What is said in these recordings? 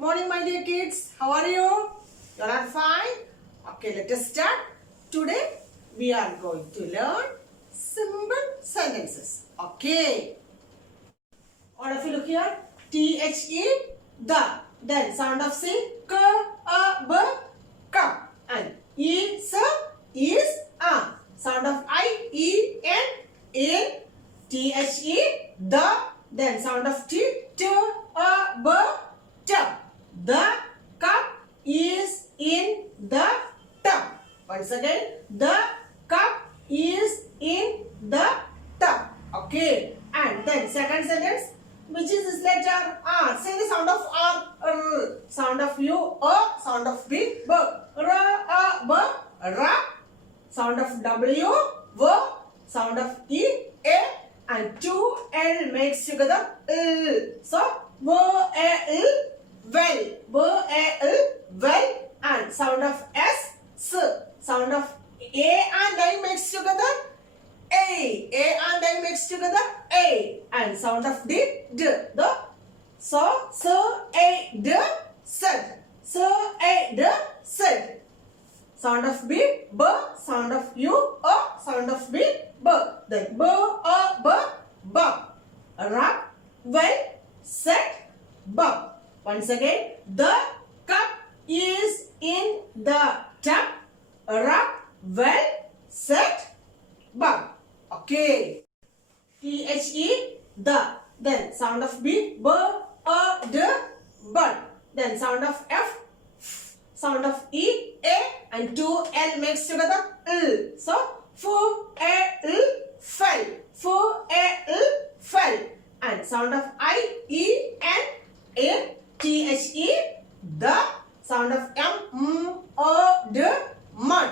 morning, my dear kids. How are you? You all are fine? Okay, let us start. Today, we are going to learn simple sentences. Okay. All of you look here. T-H-E, the. Then sound of C, K, A, B, cup. And E, S, is, A. Sound of I, E, N, in. T-H-E, the. Then sound of T, T, A, B, tub. The cup is in the tub. Once again, the cup is in the tub. Okay. And then second sentence, which is this letter R. Say the sound of R. R. Sound of U, A. Sound of B, B. R, A, B, R. Sound of W, W. Sound of E, A. And two L makes together L. So, W, A, L, well. W, A, L, well. And sound of S, S. Sound of A and I makes together A. A and I makes together A. And sound of D, D. The. So, A, D, said. So, A, D, said. Sound of B, B. Sound of U, A. Sound of B, B. Then B, A, B, B. Rub, well, set, B. Once again, the cup is in the tub. Rub, well, set, B. Okay. T-H-E, the. Then sound of B, B, A, D, bird. Then sound of F, sound of E, A, and two L makes together L. So, F-A-L, fell. F-A-L, fell. And sound of I, E, N, A, T-H-E, the. Sound of M, O, D, mud.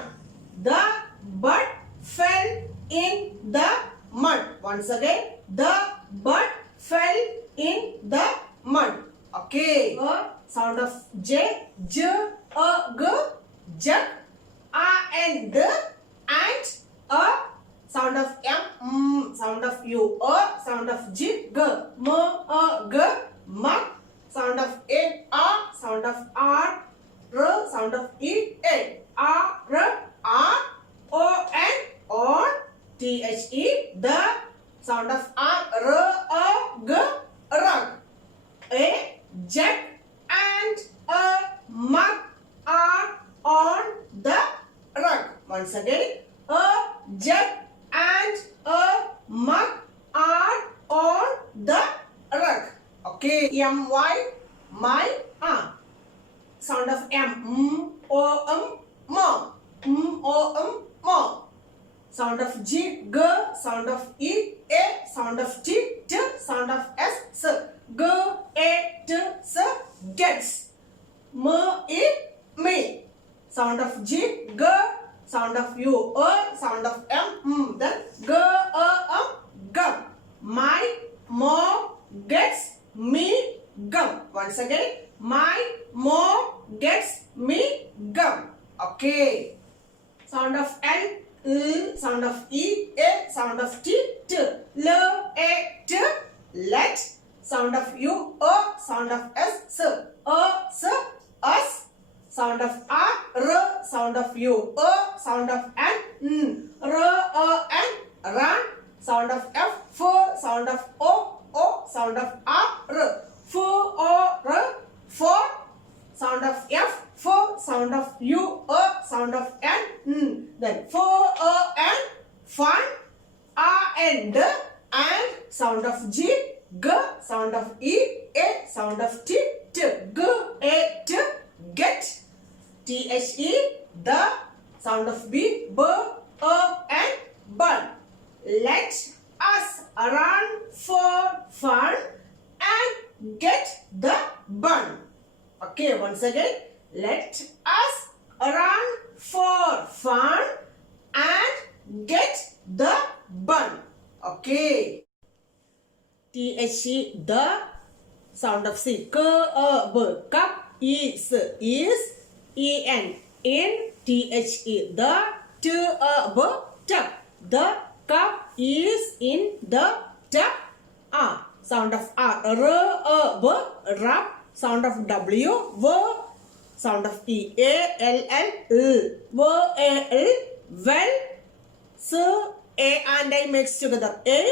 The bird fell in the mud. Once again, the bird fell in the mud. Okay. Sound of J, J, A, G, jug. A and D, and A. Sound of M, sound of U, A. Sound of G, G, M, A, G, mug. Sound of A, A. Sound of R, R. Sound of E, A. R, R, O, N, on. T-H-E, the. Sound of R, R, A, G, rug. A, jug, and a mug are on the rug. Once again, a jug and a mug are on the rug. Okay, M-Y, my, sound of M, O, mo. O, mo. Sound of G, G. Sound of E, A. Sound of T, T. Sound of S, S. G, A, T, S. Gets. M, E, me. Sound of G, G. Sound of U, A. Sound of M, then G, A, gum. My, mom gets me gum. Once again, my mom gets me gum. Okay. Sound of L, sound of E, A. Sound of T, T. L, A, T. Let. Sound of U, O. Sound of S, S. S, us. Sound of R, R. Sound of U, O. Sound of N, R, N. Run. Sound of F, F. Sound of O, O. Sound of R, R. F, O, R. For. Sound of F, F. Sound of U, O. Sound of N, then F, O, N. Fun. R, N, D. And sound of G, G. Sound of E, A. Sound of T, T. G, A, T. Get. T-H-E, the. Sound of B, B, O, N. Bun. Let us run for fun and get the bun. Okay, once again. Let us run for fun and get the bun. Okay. T-H-E, the. Sound of C, K, A, B. Cup is, E-N, in. T-H-E, the. T, A, B. Tub. The cup is in the tub. Sound of R, R, A, B. Rub. sound of W, W, sound of E, A, L, L, L, W, A, L, well, S, A and I mixed together, A,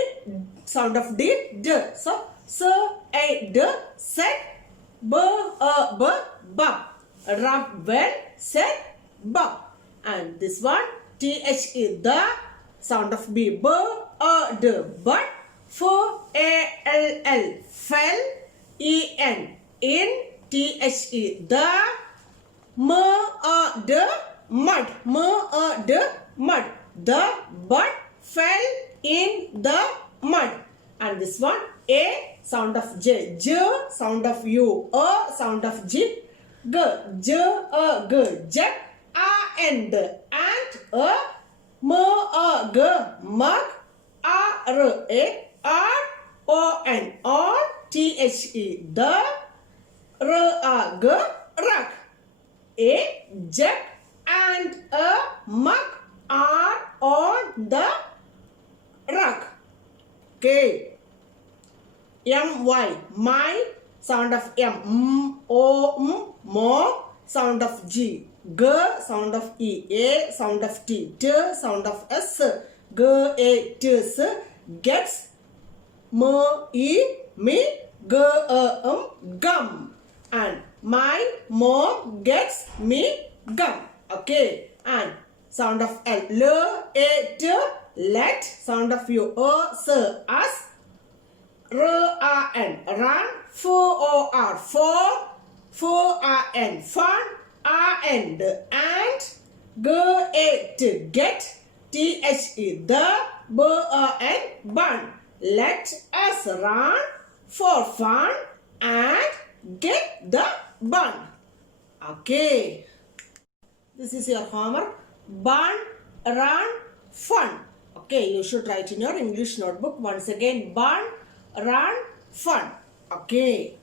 sound of D, D, so, S, A, D, set, B, B, B, rub, well, set, B, and this one, THE, the, sound of B, B, D, but, F, A, L, L, fell, E, N, in, THE, the, M, D, mud, M, D, mud, the bird fell in the mud. And this one, A, sound of J, J, sound of U, A, sound of G, G, J, G, jack, A, and, A, M, G, mug, R, A, R, O, N, on, THE, the, R, G, rug, A, jack, and a mug are on the rug. Okay. M-Y, my, sound of M, O, mo, sound of G, G, sound of E, A, sound of T, T, sound of S, G, A, T, S, gets, M, E, me, G, gum. And my mom gets me gum. Okay. And sound of L, L, A, T, let, sound of U, O, S, us, R, A, N, run, F, O, R, for, F, A, N, fun, A, and, G, A, T, get, T, H, E, the, B, A, N, bun. Let us run for fun and get the bun. Okay. This is your homework. Bun, run, fun. Okay, you should write in your English notebook once again. Bun, run, fun. Okay.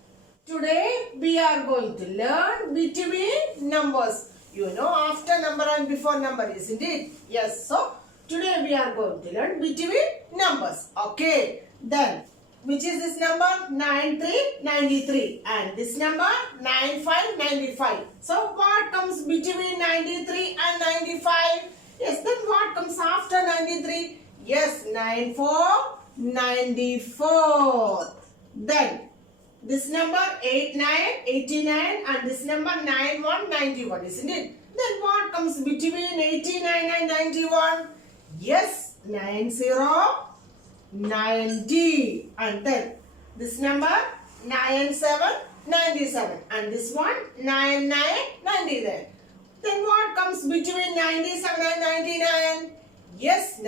Today we are going to learn between numbers. You know after number and before number, isn't it? Yes. So today we are going to learn between numbers. Okay. Then which is this number? 9393 and this number 9595. So what comes between 93 and 95? Yes, then what comes after 93? Yes, 94. Then this number 89 and this number 91, isn't it? Then what comes between 89 and 91? Yes, 90. And then this number 97 and this one 99. Then what comes between 97 and 99? Yes,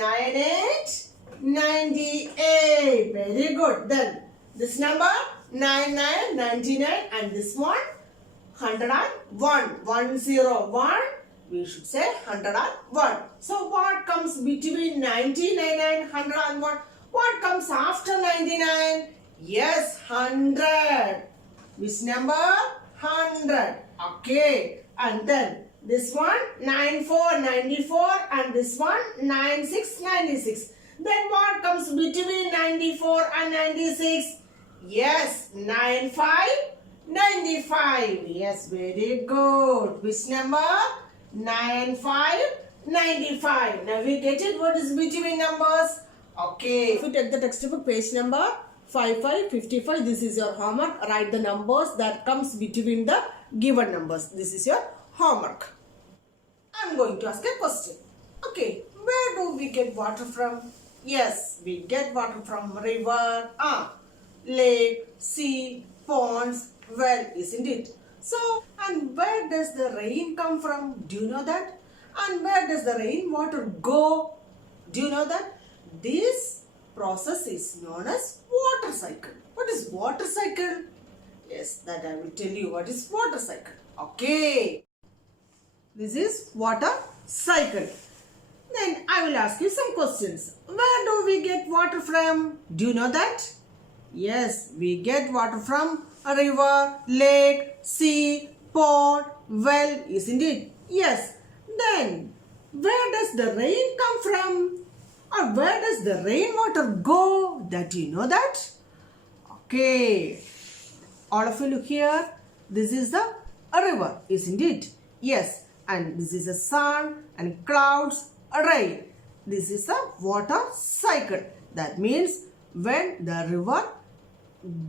98. Very good. Then this number 99 and this one 101. 101. We should say 101. So what comes between 99 and 101? What comes after 99? Yes, 100. Which number? 100. Okay. And then this one 94 and this one 96. Then what comes between 94 and 96? Yes, 95. Yes, very good. Which number? 95. Now we get it. What is between numbers? Okay. If you take the textbook page number 55, this is your homework. Write the numbers that comes between the given numbers. This is your homework. I am going to ask a question. Okay, where do we get water from? Yes, we get water from river, lake, sea, ponds, well, isn't it? So, and where does the rain come from? Do you know that? And where does the rainwater go? Do you know that? This process is known as water cycle. What is water cycle? Yes, that I will tell you what is water cycle. Okay. This is water cycle. Then I will ask you some questions. Where do we get water from? Do you know that? Yes, we get water from a river, lake, sea, pond, well, isn't it? Yes. Then, where does the rain come from? Or where does the rainwater go? That you know that? Okay. All of you look here. This is a river, isn't it? Yes. And this is a sun and clouds, rain. This is a water cycle. That means when the river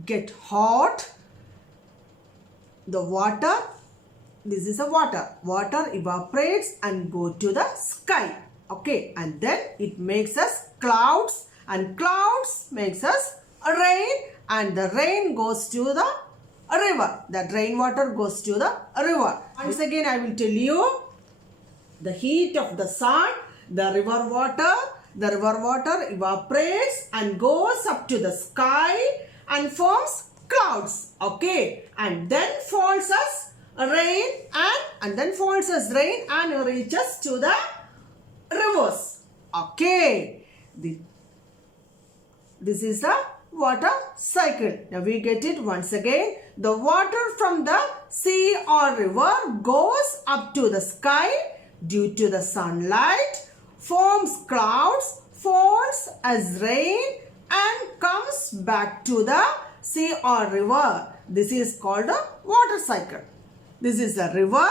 get hot, the water, this is a water evaporates and go to the sky. Okay, and then it makes us clouds, and clouds makes us rain, and the rain goes to the river. That rainwater goes to the river. Once again I will tell you, the heat of the sun, the river water evaporates and goes up to the sky and forms clouds. Okay, and then falls as rain and then falls as rain and reaches to the rivers. Okay, this is the water cycle. Now we get it once again. The water from the sea or river goes up to the sky due to the sunlight, forms clouds, falls as rain and comes back to the sea or river. This is called a water cycle. This is a river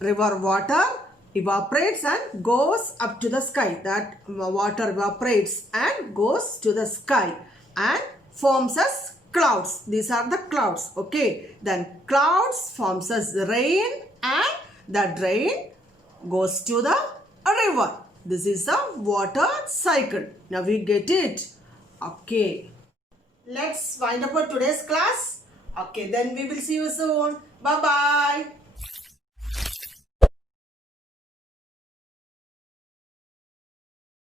water evaporates and goes up to the sky. That water evaporates and goes to the sky and forms as clouds. These are the clouds. Okay, then clouds forms as rain and that rain goes to the river. This is a water cycle. Now we get it. Okay, let's wind up for today's class. Okay, then we will see you soon. Bye bye.